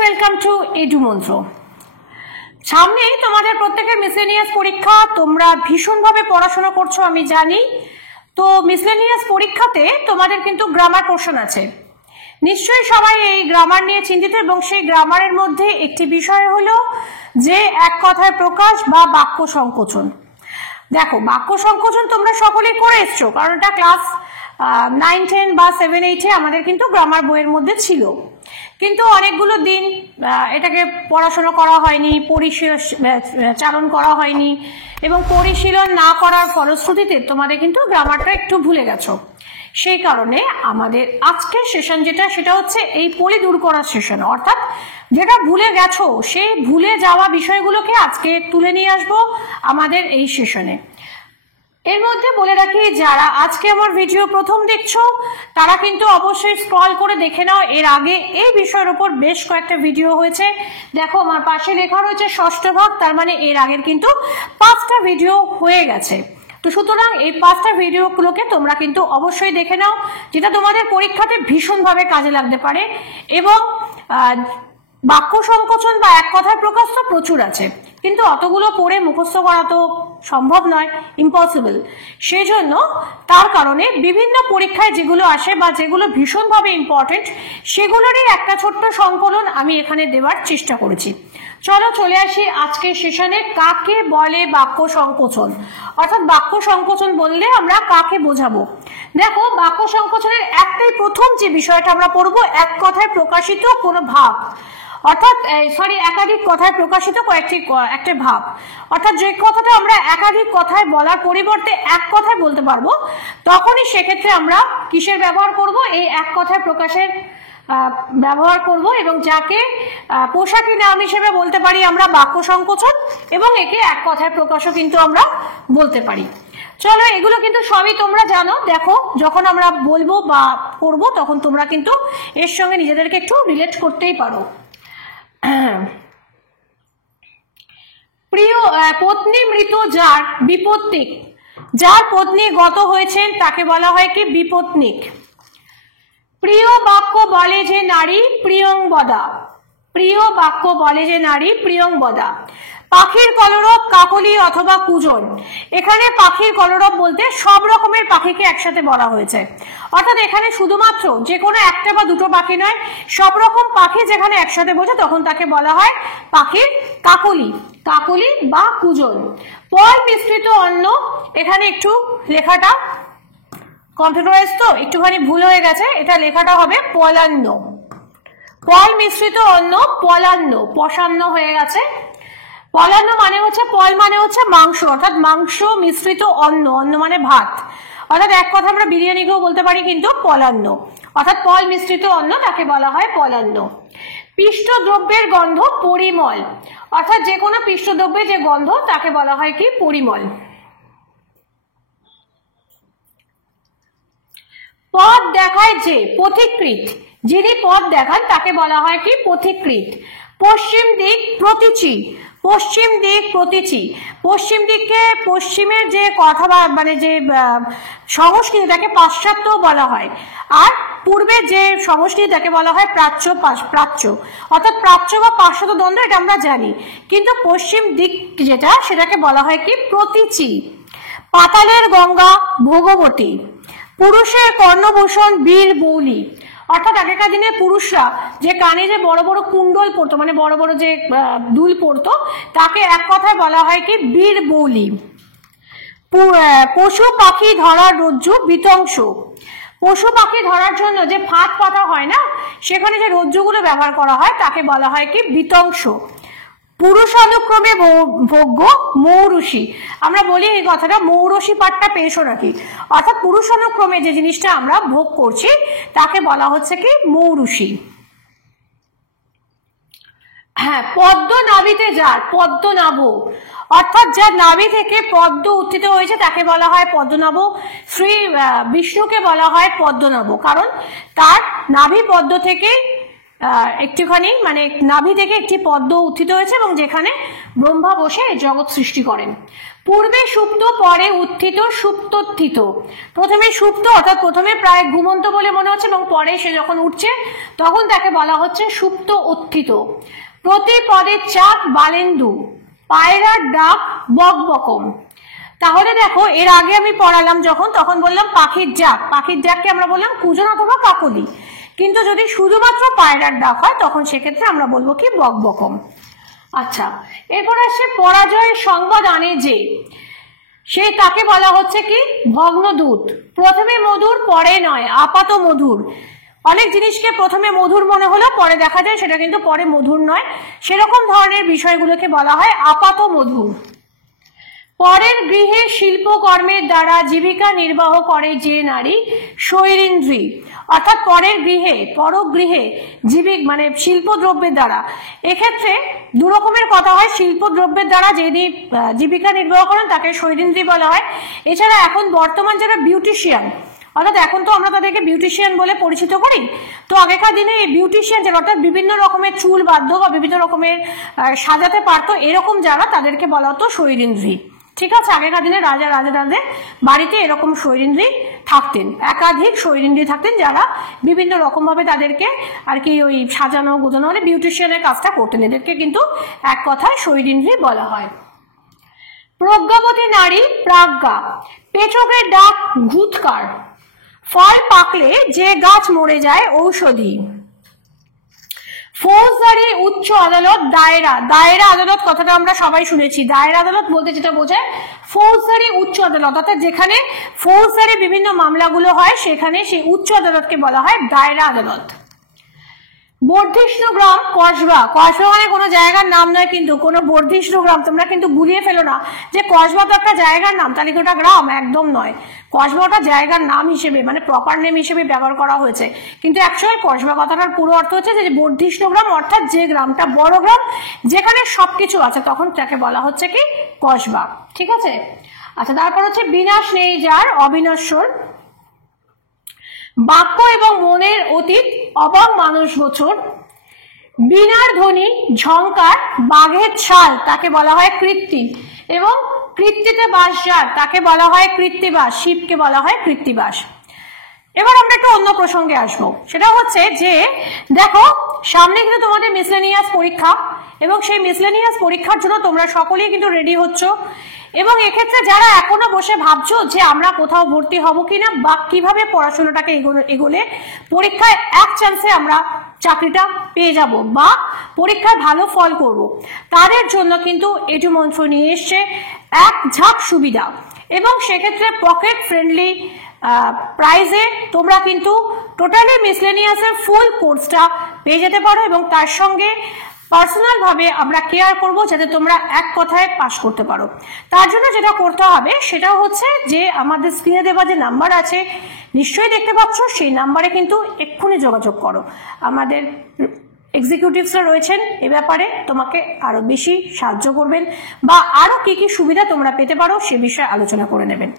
Welcome to edu মন্ত্র। সামনেই তোমাদের প্রত্যেকের মিসলেনিয়াস পরীক্ষা। তোমরা ভীষণভাবে পড়াশোনা করছো আমি জানি। তো মিসলেনিয়াস পরীক্ষাতে তোমাদের কিন্তু গ্রামার পোর্শন আছে। নিশ্চয়ই সবাই এই গ্রামার নিয়ে চিন্তিত, এবং সেই গ্রামারের মধ্যে একটি বিষয় হলো যে এক কথায় প্রকাশ বা বাক্য সংকোচন। দেখো, বাক্য সংকোচন তোমরা সকলেই করে এসছো, কারণ এটা ক্লাস 9, 10 বা 7, 8 আমাদের কিন্তু গ্রামার বইয়ের মধ্যে ছিল। কিন্তু অনেকগুলো দিন এটাকে পড়াশোনা করা হয়নি, চালন করা হয়নি, এবং পরিশীলন না করার ফলশ্রুতিতে তোমাদের কিন্তু গ্রামারটা একটু ভুলে গেছো। সেই কারণে আমাদের আজকের সেশন সেটা হচ্ছে এই পলি দূর করার সেশন, অর্থাৎ যেটা ভুলে গেছো সেই ভুলে যাওয়া বিষয়গুলোকে আজকে তুলে নিয়ে আসবো আমাদের এই সেশনে। এর মধ্যে বলে রাখি, যারা আজকে আমার ভিডিও প্রথম দেখছো তারা কিন্তু অবশ্যই স্ক্রল করে দেখে নাও। এর আগে এই বিষয়ের উপর বেশ কয়েকটা ভিডিও হয়েছে। দেখো, আমার পাশে লেখা রয়েছে ষষ্ঠ ভাগ, তার মানে এর আগের কিন্তু 5টা ভিডিও হয়ে গেছে। তো সুতরাং এই 5টা ভিডিওগুলোকে তোমরা কিন্তু অবশ্যই দেখে নাও, যেটা তোমাদের পরীক্ষাতে ভীষণভাবে কাজে লাগতে পারে। এবং বাক্য সংকোচন বা এক কথায় প্রকাশ তো প্রচুর আছে, কিন্তু অতগুলো পড়ে মুখস্থ করা তো সম্ভব নয়, ইম্পসিবল। সেই জন্য তার কারণে বিভিন্ন পরীক্ষায় যেগুলো আসে বা যেগুলো ভীষণভাবে ইম্পর্টেন্ট সেগুলোরই একটা ছোট্ট সংকলন আমি এখানে দেওয়ার চেষ্টা করেছি। চলো চলে আসি আজকে সেশনে। কাকে বলে বাক্য সংকোচন, অর্থাৎ বাক্য সংকোচন বললে আমরা কাকে বোঝাবো। দেখো, বাক্য সংকোচনের একটাই প্রথম যে বিষয়টা আমরা পড়বো, এক কথায় প্রকাশিত কোনো ভাব, অর্থাৎ একাধিক কথায় প্রকাশিত একটা ভাব। অর্থাৎ যে কথাটা আমরা একাধিক কথায় বলার পরিবর্তে এক কথায় বলতে পারবো, তখনই সেক্ষেত্রে আমরা কিসের ব্যবহার করব, এই এক কথায় প্রকাশের ব্যবহার করব, এবং যাকে পোশাকি নাম হিসেবে বলতে পারি আমরা বাক্য সংকোচন, এবং একে এক কথায় প্রকাশও কিন্তু আমরা বলতে পারি। চলো, এগুলো কিন্তু সবই তোমরা জানো। দেখো, যখন আমরা বলবো বা করবো তখন তোমরা কিন্তু এর সঙ্গে নিজেদেরকে একটু রিলেট করতেই পারো। প্রিয় পত্নী মৃত যার বিপত্তিক, যার পত্নী গত হয়েছেন তাকে বলা হয় কি বিপত্নিক। প্রিয় বাক্য বলে যে নারী প্রিয়ংবদা, প্রিয় বাক্য বলে যে নারী প্রিয়ংবদা। পাখির কলরব কাকলি অথবা কুজন। এখানে পাখির কলরব বলতে সব রকমের পাখিকে একসাথে বলা হয়েছে, অর্থাৎ এখানে শুধুমাত্র যে কোনো একটা বা দুটো পাখি নয়, সব রকম পাখি যেখানে একসাথে বোঝে তখন তাকে বলা হয় পাখির কাকলি, কাকলি বা কুজন। পল মিশ্রিত অন্ন, এখানে একটু লেখাটা কম্পিউটারাইজ তো একটুখানি ভুল হয়ে গেছে, এটা লেখাটা হবে পলান্ন। পল মিশ্রিত অন্ন, পলান্ন, পশান্ন হয়ে গেছে। পলান্ন মানে হচ্ছে, পল মানে হচ্ছে মাংস, অর্থাৎ মাংস মিশ্রিত অন্ন, অন্ন মানে ভাত, অর্থাৎ এক কথা আমরা বিরিয়ানিকেও বলতে পারি কিন্তু পলান্ন, অর্থাৎ পল মিশ্রিত অন্ন তাকে বলা হয় পলান্ন। পিষ্ট দ্রব্যের গন্ধ পরিমল, অর্থাৎ যে কোনো পিষ্ট দ্রব্যে যে গন্ধ তাকে বলা হয় কি পরিমল। পথ দেখায় যে পথিকৃৎ, যিনি পথ দেখান তাকে বলা হয় কি পথিকৃৎ। পশ্চিম দিক প্রতীচী, পশ্চিম দিক প্রতীচী। পশ্চিম দিককে পশ্চিমের যে কথা মানে যে সংস্কৃতি তাকে পাশ্চাত্য বলা হয়, আর পূর্বের যে সংস্কৃতি তাকে বলা হয় প্রাচ্য, প্রাচ্য, অর্থাৎ প্রাচ্য বা পাশ্চাত্য দ্বন্দ্ব, এটা আমরা জানি। কিন্তু পশ্চিম দিক যেটা সেটাকে বলা হয় কি প্রতীচী। পাতালের গঙ্গা ভোগবতী। পুরুষের কর্ণভূষণ বীর বৌলি, অর্থাৎ আগেকার দিনে পুরুষরা যে কানে যে বড় বড় কুণ্ডল পরতো, মানে বড় বড় যে দুল পরতো, তাকে এক কথায় বলা হয় কি বীর বৌলি। পশু পাখি ধরার রজ্জু বিতংশ। পশু পাখি ধরার জন্য যে ফাঁদ পাতা হয় না, সেখানে যে রজ্জুগুলো ব্যবহার করা হয় তাকে বলা হয় কি বিতংশ। পুরুষ অনুক্রমে ভোগ্য মৌরুষি, আমরা বলি এই কথাটা মৌরসি পাঠটা পেয়েছো নাকি, অর্থাৎ পুরুষ অনুক্রমে যে জিনিসটা আমরা ভোগ করছি তাকে বলা হচ্ছে কি মৌরুষি। হ্যাঁ, পদ্ম নাভিতে যার, পদ্মনাভ, অর্থাৎ যার নাভি থেকে পদ্ম উত্থিত হয়েছে তাকে বলা হয় পদ্মনাভ। শ্রী বিষ্ণুকে বলা হয় পদ্মনাভ, কারণ তার নাভি পদ্ম থেকে একটুখানি মানে নাভি থেকে একটি পদ্ম উত্থিত হয়েছে, এবং যেখানে ব্রহ্মা বসে জগৎ সৃষ্টি করেন। পূর্বে সুপ্ত পরে উত্থিত সুপ্তোত্থিত। প্রথমে সুপ্ত অর্থাৎ প্রথমে প্রায় ঘুমন্ত বলে মনে হচ্ছে এবং পরে সে যখন উঠছে তখন তাকে বলা হচ্ছে সুপ্ত উত্থিত। প্রতি পদের চাক বালেন্দু, পায়রার ডাক বকবকম। তাহলে দেখো এর আগে আমি পড়ালাম যখন তখন বললাম পাখির ডাক, পাখির ডাককে আমরা বললাম কুজন অথবা কাকলি, কিন্তু যদি শুধুমাত্র পায়রার ডাক হয় তখন সেক্ষেত্রে আমরা বলবো কি বকবকম। আচ্ছা, এরপর আসছে পরাজয়ের সংবাদ আনে যে, সে তাকে বলা হচ্ছে কি ভগ্নদূত। প্রথমে মধুর পরে নয়, আপাত মধুর। অনেক জিনিসকে প্রথমে মধুর মনে হলো পরে দেখা যায় সেটা কিন্তু পরে মধুর নয়, সেরকম ধরনের বিষয়গুলোকে বলা হয় আপাত মধুর। পরের গৃহে শিল্পকর্মের দ্বারা জীবিকা নির্বাহ করে যে নারী শৈরিন্দ্রী, অর্থাৎ পরের গৃহে পরগৃহে মানে শিল্পদ্রব্যের দ্বারা। এক্ষেত্রে দু রকমের কথা হয়, শিল্পদ্রব্যের দ্বারা যিনি জীবিকা নির্বাহ করেন তাকে শৈরিন্দ্রী বলা হয়। এছাড়া এখন বর্তমান যারা বিউটিশিয়ান, অর্থাৎ এখন তো আমরা তাদেরকে বিউটিশিয়ান বলে পরিচিত করি, তো আগেকার দিনে এই বিউটিশিয়ান যারা অর্থাৎ বিভিন্ন রকমের চুল বাদ্য বা বিভিন্ন রকমের সাজাতে পারতো এরকম যারা, তাদেরকে বলা হতো শৈরিন্দ্রী। ঠিক আছে, আগেকার দিনে রাজা রাজাদের বাড়িতে এরকম শৈরিন্দ্রী থাকতেন, একাধিক শৈরিন্দ্রী থাকতেন যারা বিভিন্ন রকম ভাবে তাদেরকে আর কি ওই সাজানো গোজানো মানে বিউটিশিয়ানের কাজটা করতেন। এদেরকে কিন্তু এক কথায় শৈরিন্দ্রী বলা হয়। প্রজ্ঞাবতী নারী প্রাজ্ঞা, পেচকের ডাক ঘুৎকার, ফল পাকলে যে গাছ মরে যায় ঔষধি। ফৌজদারি উচ্চ আদালত দায়রা, দায়রা আদালত কথাটা আমরা সবাই শুনেছি। দায়রা আদালত বলতে যেটা বোঝায় ফৌজদারি উচ্চ আদালত, অর্থাৎ যেখানে ফৌজদারি বিভিন্ন মামলাগুলো হয় সেখানে সেই উচ্চ আদালতকে বলা হয় দায়রা আদালত। বর্ধিষ্ণু গ্রাম কসবা, কসবা মানে কোনো জায়গার নাম নয়, কিন্তু কোনো বর্ধিষ্ণু গ্রাম তোমরা কিন্তু গুলিয়ে ফেলো না যে কসবা তো একটা জায়গার নাম তাহলে কি ওটা গ্রাম, একদম নয়। কসবা ওটা জায়গার নাম হিসেবে মানে প্রপার নেম হিসেবে ব্যবহার করা হয়েছে, কিন্তু অ্যাকচুয়ালি কসবা কথাটার পুরো অর্থ হচ্ছে যে বর্ধিষ্ণু গ্রাম, অর্থাৎ যে গ্রামটা বড় গ্রাম যেখানে সবকিছু আছে তখন তাকে বলা হচ্ছে কি কসবা। ঠিক আছে, আচ্ছা তারপর হচ্ছে বিনাশ নেই যার অবিনশ্বর, বাক্য এবং মনের অতীত অবাক মানুষ গোচর, বীণার ধ্বনি ঝংকার বাঘের ছাল তাকে বলা হয় কৃত্তি, এবং কৃত্তিতে বাস যার তাকে বলা হয় কৃত্তিবাস, শিবকে বলা হয় কৃত্তিবাস। এবার আমরা একটু অন্য প্রসঙ্গে আসবো, সেটা হচ্ছে যে দেখো সামনে কিন্তু তোমাদের মিসলেনিয়াস পরীক্ষা, এবং সেই মিসলেনিয়াস পরীক্ষার জন্য তোমরা সকলেই কিন্তু রেডি হচ্ছ, এবং এক্ষেত্রে যারা এখনো বসে ভাবছো যে আমরা কোথাও ভর্তি হব কিনা বা কিভাবে পড়াশোনাটাকে এগোলে পরীক্ষায় এক চান্সে আমরা চাকরিটা পেয়ে যাব বা পরীক্ষায় ভালো ফল করব, তাদের জন্য কিন্তু এডুমন্ত্র নিয়ে এসছে এক ঝাঁক সুবিধা, এবং সেক্ষেত্রে পকেট ফ্রেন্ডলি প্রাইজে তোমরা কিন্তু টোটালি মিসলেনিয়াসের ফুল কোর্সটা পেয়ে যেতে পারো, এবং তার সঙ্গে পার্সোনাল ভাবে আমরা কেয়ার করব যাতে তোমরা এক কথায় পাস করতে পারো। তার জন্য যেটা করতে হবে সেটা হচ্ছে যে আমাদের স্ক্রিনে দেওয়া যে নাম্বার আছে নিশ্চয়ই দেখতে পাচ্ছ, সেই নাম্বারে কিন্তু এক্ষুনি যোগাযোগ করো। আমাদের এক্সিকিউটিভসরা রয়েছেন এ ব্যাপারে তোমাকে আরো বেশি সাহায্য করবেন, বা আরো কি কি সুবিধা তোমরা পেতে পারো সে বিষয়ে আলোচনা করে নেবেন।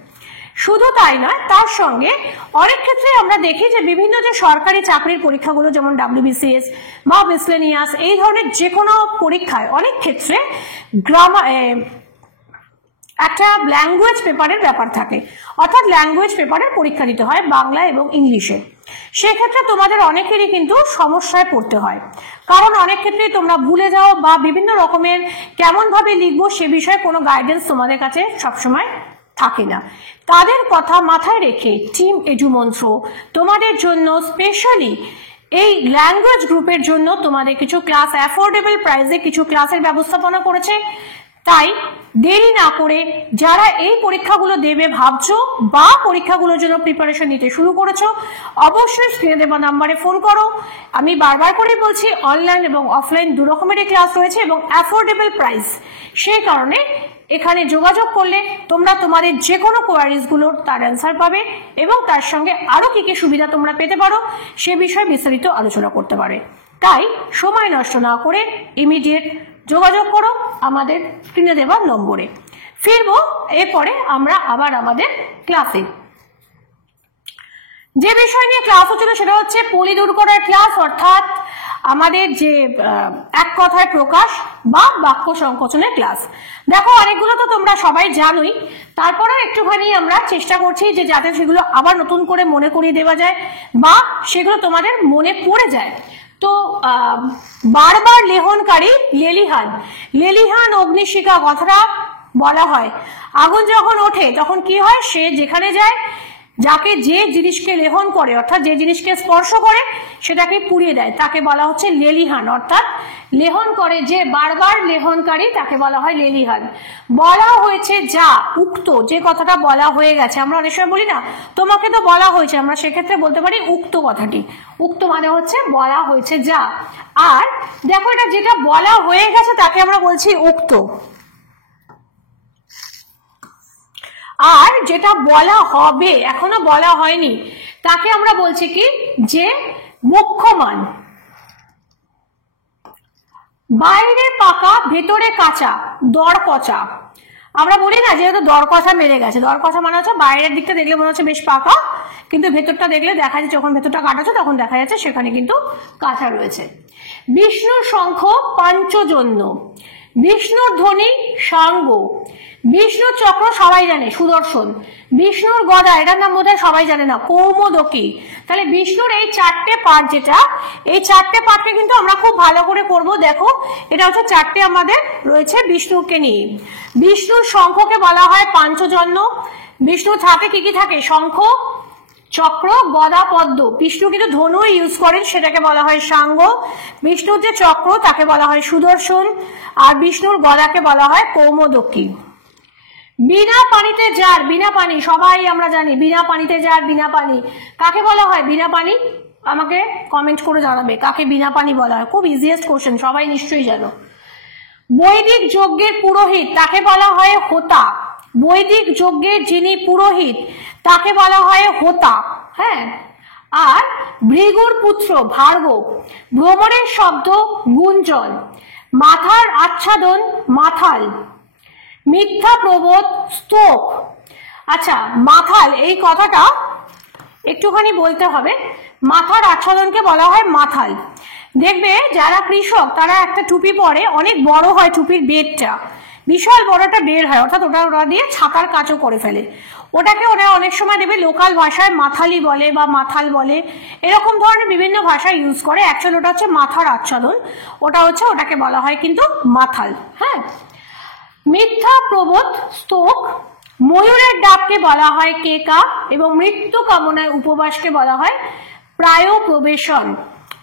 শুধু তাই নয়, তার সঙ্গে অনেক ক্ষেত্রে আমরা দেখি যে বিভিন্ন যে সরকারি চাকরির পরীক্ষাগুলো যেমন WBCS বা মিসলেনিয়াস এই ধরনের যে কোনো পরীক্ষায় অনেক ক্ষেত্রে একটা ল্যাঙ্গুয়েজ পেপারের ব্যাপার থাকে, অর্থাৎ ল্যাঙ্গুয়েজ পেপারের পরীক্ষা দিতে হয় বাংলা এবং ইংলিশে। সেক্ষেত্রে তোমাদের অনেকেরই কিন্তু সমস্যায় পড়তে হয়, কারণ অনেক ক্ষেত্রেই তোমরা ভুলে যাও বা বিভিন্ন রকমের কেমন ভাবে লিখবো সে বিষয়ে কোনো গাইডেন্স তোমাদের কাছে সবসময় থাকে না। তাদের কথা মাথায় রেখে টিম এডুমন্ত্র তোমাদের জন্য স্পেশালি এই ল্যাঙ্গুয়েজ গ্রুপের জন্য তোমাদের কিছু ক্লাস অ্যাফোর্ডেবল প্রাইসে কিছু ক্লাসের ব্যবস্থাপনা করেছে। তাই দেরি না করে যারা এই পরীক্ষাগুলো দেবে ভাবছো বা পরীক্ষাগুলোর জন্য প্রিপারেশন নিতে শুরু করেছো, অবশ্যই স্ক্রিনে দেওয়া নাম্বারে ফোন করো। আমি বারবার করে বলছি অনলাইন এবং অফলাইন দু রকমেরই ক্লাস রয়েছে এবং অ্যাফোর্ডেবল প্রাইস, সেই কারণে এখানে যোগাযোগ করলে তোমরা তোমাদের যে কোনো কোয়ারিজ গুলোর তার অ্যান্সার পাবে, এবং তার সঙ্গে আরো কি কি সুবিধা তোমরা পেতে পারো সে বিষয়ে বিস্তারিত আলোচনা করতে পারে। তাই সময় নষ্ট না করে ইমিডিয়েট যোগাযোগ করো আমাদের স্ক্রিনে দেওয়া নম্বরে। ফিরবো এরপরে আমরা আবার আমাদের ক্লাসে। যে বিষয় নিয়ে ক্লাস হচ্ছিল সেটা হচ্ছে পলি দূর করার ক্লাস, অর্থাৎ আমাদের যে এক কথায় প্রকাশ বা বাক্য সংকোচনের ক্লাস। দেখো অনেকগুলো তো তোমরা সবাই জানোই, তারপরে একটুখানি আমরা চেষ্টা করছি যে যাতে সেগুলো আবার নতুন করে মনে করিয়ে দেওয়া যায় বা সেগুলো তোমাদের মনে পড়ে যায়। তো বারবার লেহনকারী লেলিহান, লেলিহান অগ্নিশিখা কথাটা বলা হয় আগুন যখন ওঠে তখন কি হয়, সে যেখানে যায় যাকে যে জিনিসকে লেহন করে অর্থাৎ যে জিনিসকে স্পর্শ করে সেটাকে পুড়িয়ে দেয় তাকে বলা হচ্ছে লেলিহান, অর্থাৎ লেহন করে যে বারবার লেহনকারী তাকে বলা হয় লেলিহান। বলা হয়েছে যা, উক্ত, যে কথাটা বলা হয়ে গেছে, আমরা অনেক সময় বলি না তোমাকে তো বলা হয়েছে, আমরা সেক্ষেত্রে বলতে পারি উক্ত কথাটি। উক্ত মানে হচ্ছে বলা হয়েছে যা। আর দেখো এটা যেটা বলা হয়ে গেছে তাকে আমরা বলছি উক্ত, আর যেটা বলা হবে এখনো বলা হয়নি তাকে আমরা বলছি কি যে মুখ্যমান। বাইরে পাকা ভেতরে কাঁচা, দরকচা। আমরা বলি না যেহেতু দরকচা মেরে গেছে, দরকচা মানে হচ্ছে বাইরের দিকটা দেখলে মনে হচ্ছে বেশ পাকা, কিন্তু ভেতরটা দেখলে দেখা যাচ্ছে যখন ভেতরটা কাটাচ্ছে তখন দেখা যাচ্ছে সেখানে কিন্তু কাঁচা রয়েছে। বিষ্ণুর শঙ্খ পাঞ্চজন্য, বিষ্ণুর ধ্বনি সাঙ্গ, বিষ্ণুর চক্র সবাই জানে সুদর্শন, বিষ্ণুর গদা এটার নাম বোধহয় সবাই জানে না কৌমোদকী। তাহলে বিষ্ণুর এই চারটে পাঠ, যেটা এই চারটে পাঠকে কিন্তু আমরা খুব ভালো করে করব। দেখো এটা হচ্ছে চারটে আমাদের রয়েছে বিষ্ণুকে নিয়ে। বিষ্ণুর শঙ্খকে বলা হয় পাঞ্চজন্য। বিষ্ণু থাকে কি কি থাকে, শঙ্খ, চক্র, গদা, পদ্ম। বিষ্ণু কিন্তু ধনু ইউজ করেন সেটাকে বলা হয় সাঙ্গ। বিষ্ণুর যে চক্র তাকে বলা হয় সুদর্শন, আর বিষ্ণুর গদাকে বলা হয় কৌমোদকী। বিনা পানিতে যার, বিনা পানি সবাই আমরা জানি, বিনা পানিতে যার, বিনা পানি কাকে বলা হয়? বিনা পানি আমাকে কমেন্ট করে জানাবে কাকে বিনা পানি বলা হয়। খুব ইজিয়েস্ট কোশ্চেন, সবাই নিশ্চয়ই জানো। বৈদিক যজ্ঞের পুরোহিত তাকে বলা হয় হোতা। বৈদিক যজ্ঞের যিনি পুরোহিত তাকে বলা হয় হোতা। হ্যাঁ, আর ভৃগুর পুত্র ভার্গব, ভ্রমণের শব্দ গুঞ্জন, মাথার আচ্ছাদন মাথাল, মিথ্যা প্রবোধ স্তোক। আচ্ছা, মাথাল এই কথাটা একটুখানি বলতে হবে। মাথার আচ্ছাদনকে বলা হয় মাথাল। দেখবে যারা কৃষক তারা একটা টুপি পরে, অনেক বড় হয় টুপির বেড়টা, বিশাল বড় একটা বেড় হয়, অর্থাৎ ওটা দিয়ে ছাতার কাচও করে ফেলে। ওটাকে ওরা অনেক সময় দেবে লোকাল ভাষায় মাথালি বলে বা মাথাল বলে, এরকম ধরনের বিভিন্ন ভাষা ইউজ করে। অ্যাকচুয়ালি ওটা হচ্ছে মাথার আচ্ছাদন, ওটাকে বলা হয় কিন্তু মাথাল। হ্যাঁ, মিথ্যা প্রবোধ স্তোক, ময়ূরের ডাককে বলা হয় কেকা, এবং মৃত্যু কামনায় উপবাসকে বলা হয় প্রায় প্রবেশন।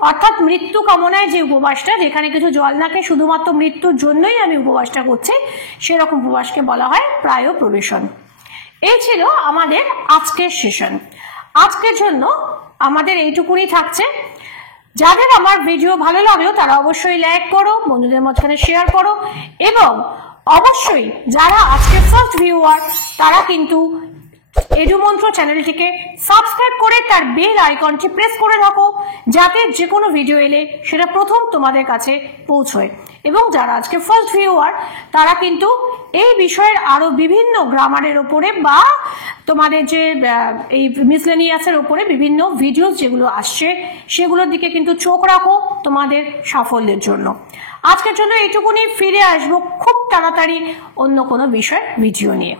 অর্থাৎ মৃত্যু কামনায় যে উপবাসটা, যেখানে কিছু জল না খেয়ে শুধুমাত্র মৃত্যুর জন্যই আমি উপবাসটা করছি, সেরকম উপবাসকে বলা হয় প্রায় প্রবেশন। এই ছিল আমাদের আজকের সেশন। আজকের জন্য আমাদের এইটুকুনি থাকছে। যাদের আমার ভিডিও ভালো লাগলো তারা অবশ্যই লাইক করো, বন্ধুদের মাঝখানে শেয়ার করো, এবং অবশ্যই যারা আজকে ফার্স্ট ভিউয়ার তারা কিন্তু এডুমন্ত্র চ্যানেলটিকে সাবস্ক্রাইব করে তার বেল আইকনটি প্রেস করে রাখো, যাতে যে কোনো ভিডিও এলে সেটা প্রথম তোমাদের কাছে পৌঁছয়। এবং যারা আজকে ফার্স্ট ভিউয়ার তারা কিন্তু এই বিষয়ের আরো বিভিন্ন গ্রামারের উপরে বা তোমাদের যে এই মিসলেনিয়াসের উপরে বিভিন্ন ভিডিও যেগুলো আসছে সেগুলোর দিকে কিন্তু চোখ রাখো তোমাদের সাফল্যের জন্য। আজকের জন্য এইটুকুনি, ফিরে আসবো খুব তাড়াতাড়ি অন্য কোনো বিষয় ভিডিও নিয়ে।